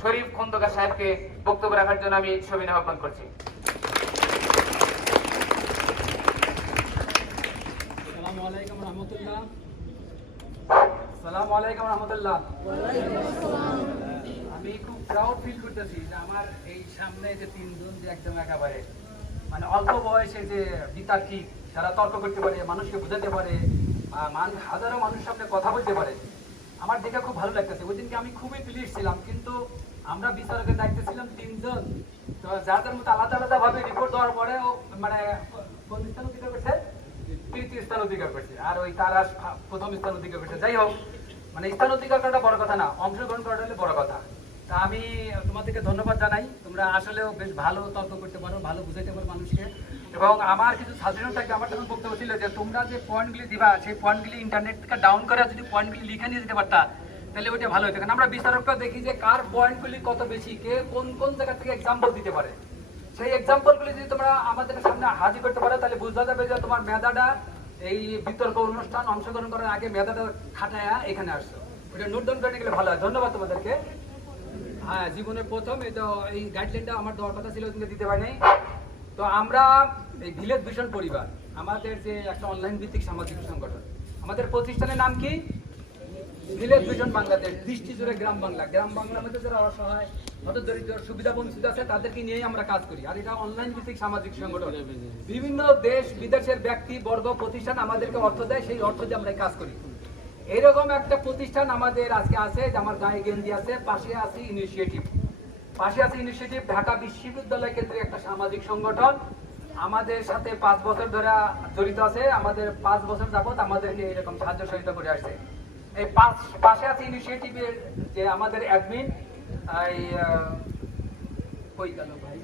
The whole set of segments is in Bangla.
শরীফ খন্দকার সাহেবকে বক্তব্য রাখার জন্য আমি সবিনয় আহ্বান করছি। আমি খুব প্রাউড ফিল করতেছি যে আমার এই সামনে যে তিনজন যে একদম একেবারে মানে অল্প বয়সে যে বিতার্কিক, যারা তর্ক করতে পারে, মানুষকে বোঝাতে পারে, হাজারো মানুষের সামনে কথা বলতে পারে, আমার দেখে খুব ভালো লাগতেছে। ওই দিনকে আমি খুবই প্লিজ ছিলাম, কিন্তু আমরা বিচারকের দায়িত্বে ছিলাম তিনজন, তো যাদের মতো আলাদা আলাদা ভাবে রিপোর্ট দেওয়ার পরে মানে কোন স্থান অধিকার করছে, তৃতীয় স্থান অধিকার করছে, আর ওই তারা প্রথম স্থান অধিকার করছে। যাই হোক, মানে স্থান অধিকার করাটা বড় কথা না, অংশগ্রহণ করাটা হলে বড় কথা। তা আমি তোমাদেরকে ধন্যবাদ জানাই, তোমরা আসলেও বেশ ভালো তর্ক করতে পারো, ভালো বুঝাইতে পারো মানুষকে। এবং আমার কিছু সাজেশন থাকবে, আমার তখন বক্তব্য ছিল যে তোমরা যে পয়েন্টগুলি দিবা সেই পয়েন্টগুলি ইন্টারনেট থেকে ডাউন করে যদি পয়েন্টগুলি লিখে নিয়ে যেতে পারতা তাহলে ওইটা ভালো হতো। কারণ আমরা বিচারকরা দেখি যে কার পয়েন্টগুলি কত বেশি, কে কোন কোন জায়গা থেকে এক্সাম্পল দিতে পারে, সেই এক্সাম্পলগুলি যদি তোমরা আমাদের সামনে হাজির করতে পারো তাহলে বোঝা যাবে যে তোমার মেধাটা এই বিতর্ক অনুষ্ঠান অংশগ্রহণ করার আগে মেধাটা খাটায়া এখানে আসছো। ওটা নোট ডাউন করে গেলে ভালো হয়। ধন্যবাদ তোমাদেরকে। হ্যাঁ, জীবনের প্রথম এটা এই গাইডলাইনটা আমার দেওয়ার কথা ছিল, কিন্তু দিতে পারিনি। তো আমরা এই ভিলেজ ভিশন পরিবার, আমাদের যে একটা অনলাইন ভিত্তিক সামাজিক সংগঠন, আমাদের প্রতিষ্ঠানের নাম কি? Village vision Bangladesh. দৃষ্টি জুড়ে গ্রাম বাংলা। গ্রাম বাংলার মধ্যে যারা অসহায়, হতদরিদ্র, সুবিধা বঞ্চিত আছে তাদেরকে নিয়েই আমরা কাজ করি। আর এটা অনলাইন ভিত্তিক সামাজিক সংগঠন। বিভিন্ন দেশ বিদেশের ব্যক্তি বর্গ প্রতিষ্ঠান আমাদেরকে অর্থ দেয়, সেই অর্থ দিয়ে আমরা কাজ করি। এইরকম একটা প্রতিষ্ঠান আমাদের আজকে আছে, আমার গায়ে গেঞ্জি আছে, পাশে আছে ইনিশিয়েটিভ। ঢাকা বিশ্ববিদ্যালয় কেন্দ্রে একটা সামাজিক সংগঠন আমাদের সাথে 5 বছর ধরে জড়িত আছে। আমাদের 5 বছর যাবত আমাদেরকে এরকম সাহায্য সহযোগিতা করে আসছে। এই পাশে আছে ইনিশিয়েটিভের যে আমাদের অ্যাডমিন, ওই গেল ভাই,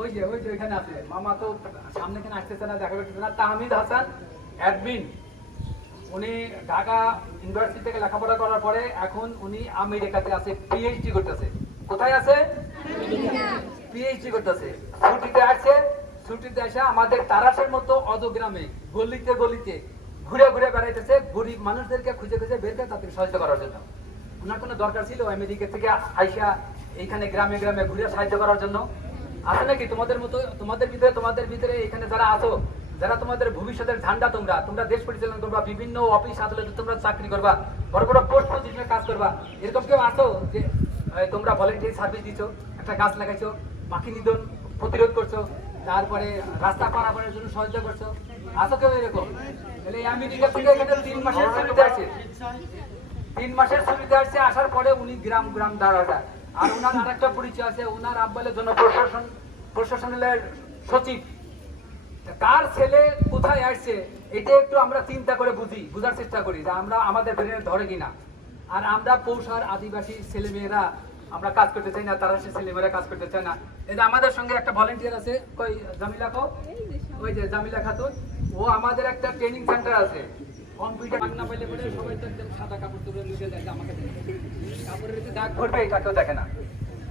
ওই যে ওইখানে আছে, মামা তো সামনে এখানে আসতেছে না, দেখা করতেছে না, তাহমিদ হাসান অ্যাডমিন। উনি ঢাকা ইউনিভার্সিটি থেকে লেখাপড়া করার পরে এখন উনি আমেরিকাতে আছে, পিএইচডি করতেছে। কোথায় আছে? পিএইচডি করতেছে। ছুটিতে আসে আমাদের তারাশের মতো অজগ্রামে গলিতে গলিতে ঘুরে ঘুরে বেড়াইতেছে, গরিব মানুষদেরকে খুঁজে খুঁজে বের করে তাদেরকে সাহায্য করার জন্য। ওনার কোনো দরকার ছিল আমেরিকা থেকে আইসা এইখানে গ্রামে গ্রামে ঘুরে সাহায্য করার জন্য? আছে নাকি তোমাদের মতো? তোমাদের ভিতরে এখানে যারা আছো, যারা তোমাদের ভবিষ্যতের ঝান্ডা, তোমরা দেশ পরিচালনা করবা, বিভিন্ন অফিস আদালতে তোমরা চাকরি করবা, বড় বড় পোস্ট পজিশনে কাজ করবা, এরকম কেউ আছো যে তোমরা ভলেন্টিয়ার সার্ভিস দিচ্ছ, একটা গাছ লাগাইছো, পাখি নিধন প্রতিরোধ করছো, তারপরে রাস্তা পারাপারের জন্য সহায়তা করছো? আছো কেউ এরকম? তাহলে আমেরিকা থেকে এখানে 3 মাসের ছুটিতে আসছে, 3 মাসের ছুটিতে আসছে। আসার পরে উনি গ্রাম গ্রাম দাঁড়াটা। আর ওনার আরেকটা পরিচয় আছে, ওনার আব্বালে জনপ্রশাসনের সচিব। কার ছেলে কোথায় আসছে এটা একটু আমরা চিন্তা করে বুঝার চেষ্টা করি যে আমরা আমাদের ব্রেনে ধরে কিনা। আর আমরা পৌষার আদিবাসী ছেলেমেয়েরা আমরা কাজ করতে চাই না, তারা সে ছেলেমেয়েরা কাজ করতে চায় না। এই যে আমাদের সঙ্গে একটা ভলেন্টিয়ার আছে, কই জামিলা, ওই যে জামিলা খাতুন, ও আমাদের একটা ট্রেনিং সেন্টার আছে, কম্পিউটার না পাইলে পরে সবাই তো একদম সাদা কাপড় তুলে নিতে যায়, আমাকে কাপড়ের যে দাগ পড়বে এটা কেউ দেখে না।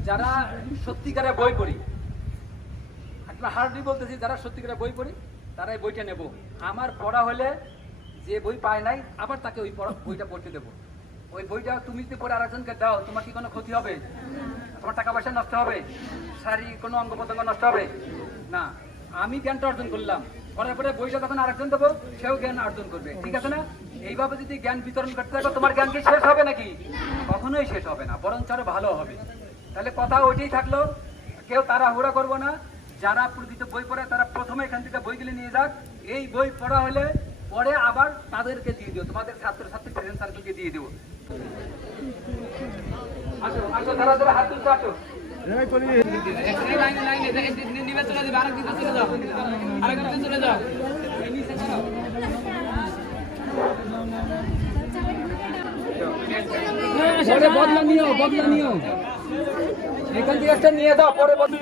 যারা সত্যিকারে বই পড়ি, হার্ডলি বলতেছি, যারা সত্যিকারে বই পড়ি তারা এই বইটা নেব। আমার পড়া হলে যে বই পায় নাই আবার তাকে ওই বইটা পড়তে দেবো। ওই বইটা তুমি যদি পড়ে আরেকজনকে দাও, তোমার কি কোনো ক্ষতি হবে? তোমার টাকা পয়সা নষ্ট হবে? শারীরিক কোনো অঙ্গ প্রত্যঙ্গ নষ্ট হবে না। আমি জ্ঞানটা অর্জন করলাম, করার পরে বইটা যখন আরেকজন দেবো, সেও জ্ঞান অর্জন করবে। ঠিক আছে না? এইভাবে যদি জ্ঞান বিতরণ করতে থাকো, তোমার জ্ঞান কি শেষ হবে নাকি? কখনোই শেষ হবে না, বরঞ্চ আরো ভালো হবে। তাহলে কথা ওইটাই থাকলো, কেউ তাড়াহুড়া করবো না। যারা প্রকৃত বই পড়ে তারা প্রথমে এখান থেকে বইগুলি নিয়ে যাক। এই বই পড়া হলে পরে আবার তাদেরকে দিয়ে দিও, তোমাদের ছাত্রছাত্রী ফ্রেন্ড সার্কেলকে দিয়ে দিও। আসো আসো, যারা যারা হাত তুলতে আসো। বদলা নিও এখান থেকে একটা নিয়ে দাও, পরে বদলা